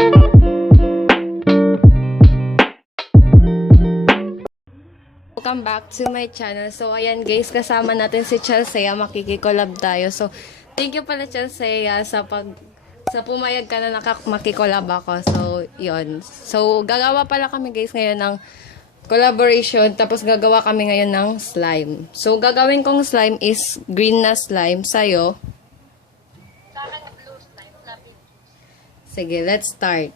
Welcome back to my channel. So, ayan guys, kasama natin si Chalsea. Makikikolab tayo. So, thank you pala Chalsea sa pumayag ka na makikolab ako. So, yon. So, gagawa pala kami guys ngayon ng collaboration. Tapos, gagawa kami ngayon ng slime. So, gagawin kong slime is green na slime. Sa'yo? Sa akin, blue slime. Sige, let's start.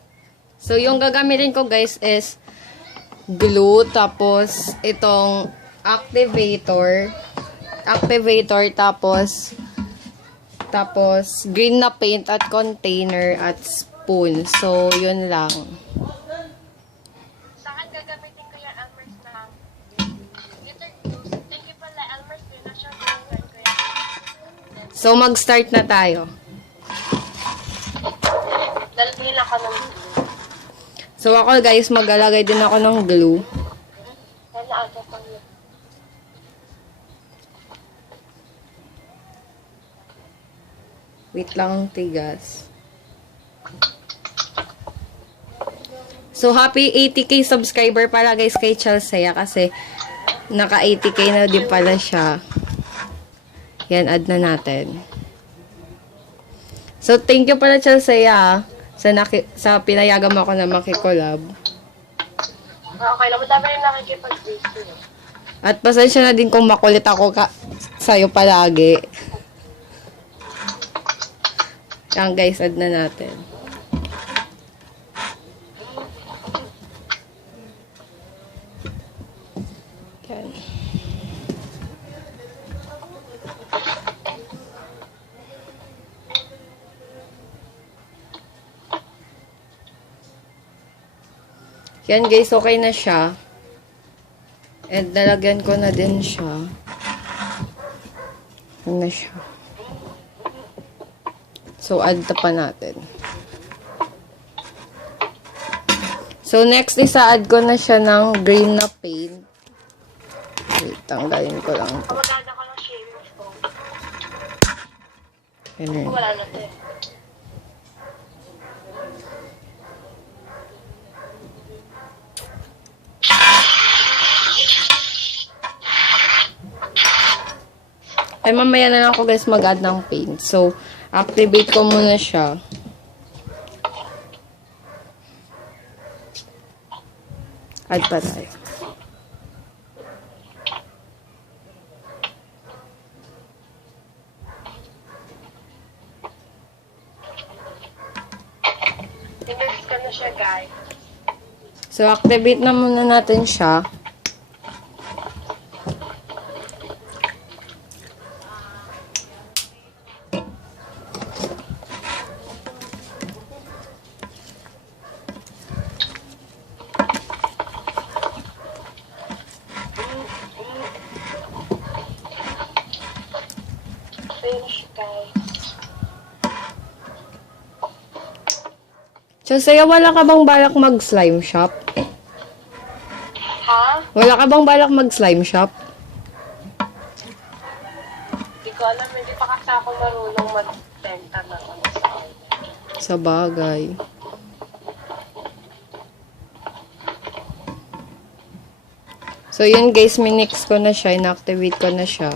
So, yung gagamitin ko guys is glue, tapos itong activator, tapos green na paint at container at spoon. So, yun lang. Sa akin, gagamitin ko yung Elmer's na glitter glue. Thank you pala, Elmer's glue na siya. So, mag-start na tayo. Dalagyan ako ng glue. So, ako guys, maglalagay din ako ng glue. Nalaasa ko yun. Wait lang, tigas. So, happy 80k subscriber pala guys kay Chalsea kasi naka 80k na din pala siya. Yan, add na natin. So, thank you pala Chalsea sa pinayagan mo ako na makikolab. Okay lang, madami rin nakikipag-face yun. At pasensya na din kung makulit ako sa'yo palagi. Yan guys, add na natin. Yan. Yan guys, okay na siya. And nalagyan ko na din siya. Yan na siya. So, add pa natin. So, next is add ko na siya ng green na paint. Wait, tanggalin ko lang ito. Maganda ko ng shaving foam. Ganun. Wala na ito eh. Ay, mamaya na lang ako guys mag-add ng paint. So, activate ko muna siya. Add pa tayo. I-mix ko na siya, guys. So, activate na muna natin siya. Finish, guys. So, sa'yo, wala ka bang balak mag-slime shop? Ha? Wala ka bang balak mag-slime shop? Hindi ko alam, hindi pa kasi ako marunong magbenta na ano sa order. Sa bagay. So, yun guys, minix ko na siya. Inactivate ko na siya.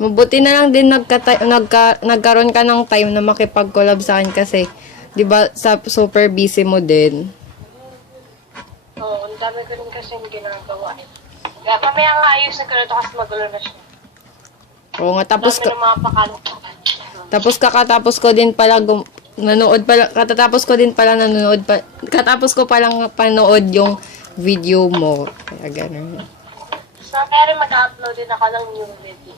Mabuti na lang din nagkaroon ka ng time na makipag-collab sa akin kasi, di ba, super busy mo din. Oo, ang dami ko rin kasi yung ginagawa eh. Kaya mamaya nga ayusin ko na ito kasi magulo na siya. Oo nga, Dami ng mga pakalok. tapos kakatapos ko din pala katapos ko palang panood yung video mo. Kaya ganun. So, kaya rin mag-upload din ako ng new video.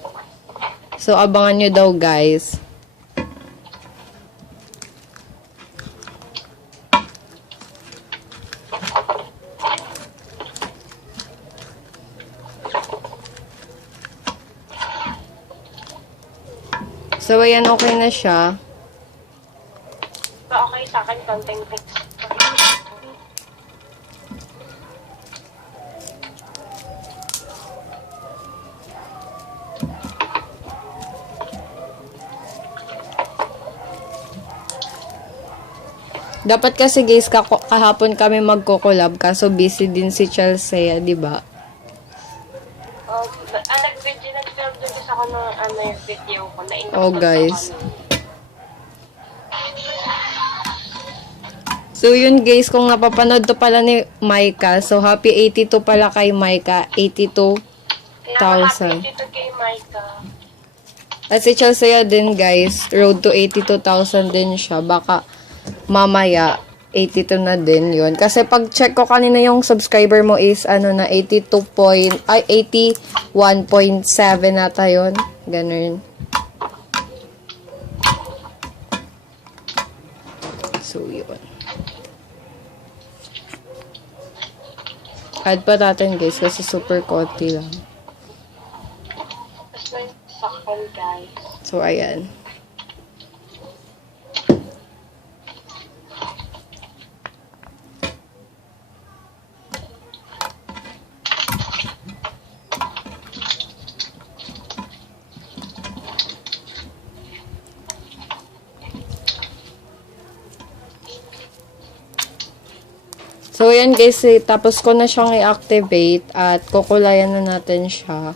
So, abangan nyo daw, guys. So, ayan, okay na siya. pa okay sa akin, konting mix. Dapat kasi guys, kahapon kami magko-collab kaso busy din si Chelsea, di ba? Nag-film din kasi ako ng yung video ko. Oh guys. So yun guys, kung napapanood to pala ni Maika, so happy 82 pala kay Maika, 82,000. Happy 82 kay Maika. At si Chelsea din guys, road to 82,000 din siya. Baka mamaya 82 na din yun. Kasi pag check ko kanina yung subscriber mo is na 81.7 nata yun. Ganun. So yun. Add pa natin guys kasi super konti lang. Mas may sakal guys. So ayan. So, yan guys, tapos ko na siyang i-activate at kukulayan na natin siya.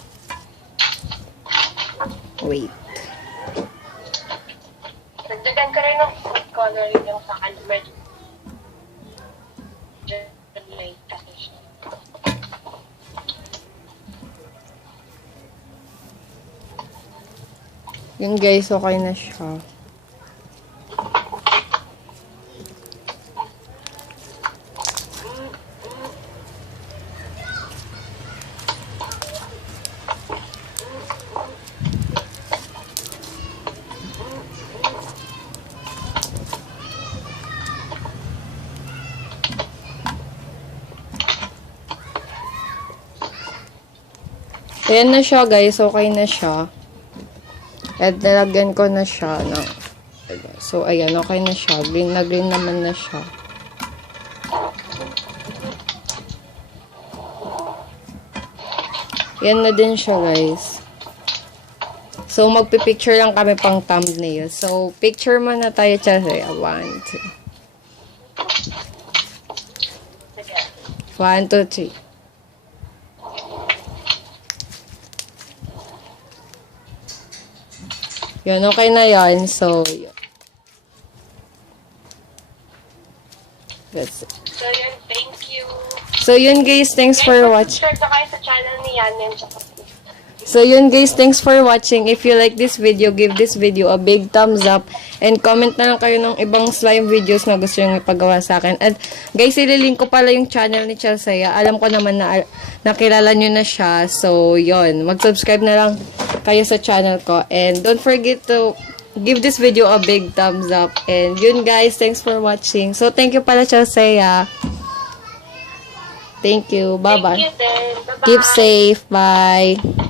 Wait. Nagdagan ka rin ng food coloring yung sa akin. Medyo light kasi siya. Yun guys, okay na siya. Ayan na siya guys, okay na siya. At nilagyan ko na siya ng so ayan, okay na siya. Green na green naman na siya. Yan na din siya guys. So magpipicture lang kami pang thumbnail. So picture mo na tayo, Chelsea. 1, 2. 1, 2, 3. Yun, okay na yan. So, yun. That's it. So, yun, thank you. So, yun guys, thanks for watching. Subscribe na kayo sa channel ni yanyanjacutina. So, yun guys, thanks for watching. If you like this video, give this video a big thumbs up. And comment na lang kayo ng ibang slime videos na gusto nyo ipagawa sa akin. At guys, ililink ko pala yung channel ni Chelsea. Alam ko naman na nakilala nyo na siya. So, yun. Mag-subscribe na lang kayo sa channel ko. And don't forget to give this video a big thumbs up. And yun guys, thanks for watching. So, thank you pala, Chelsea. Thank you. Bye-bye. Thank you din. Bye-bye. Keep safe. Bye.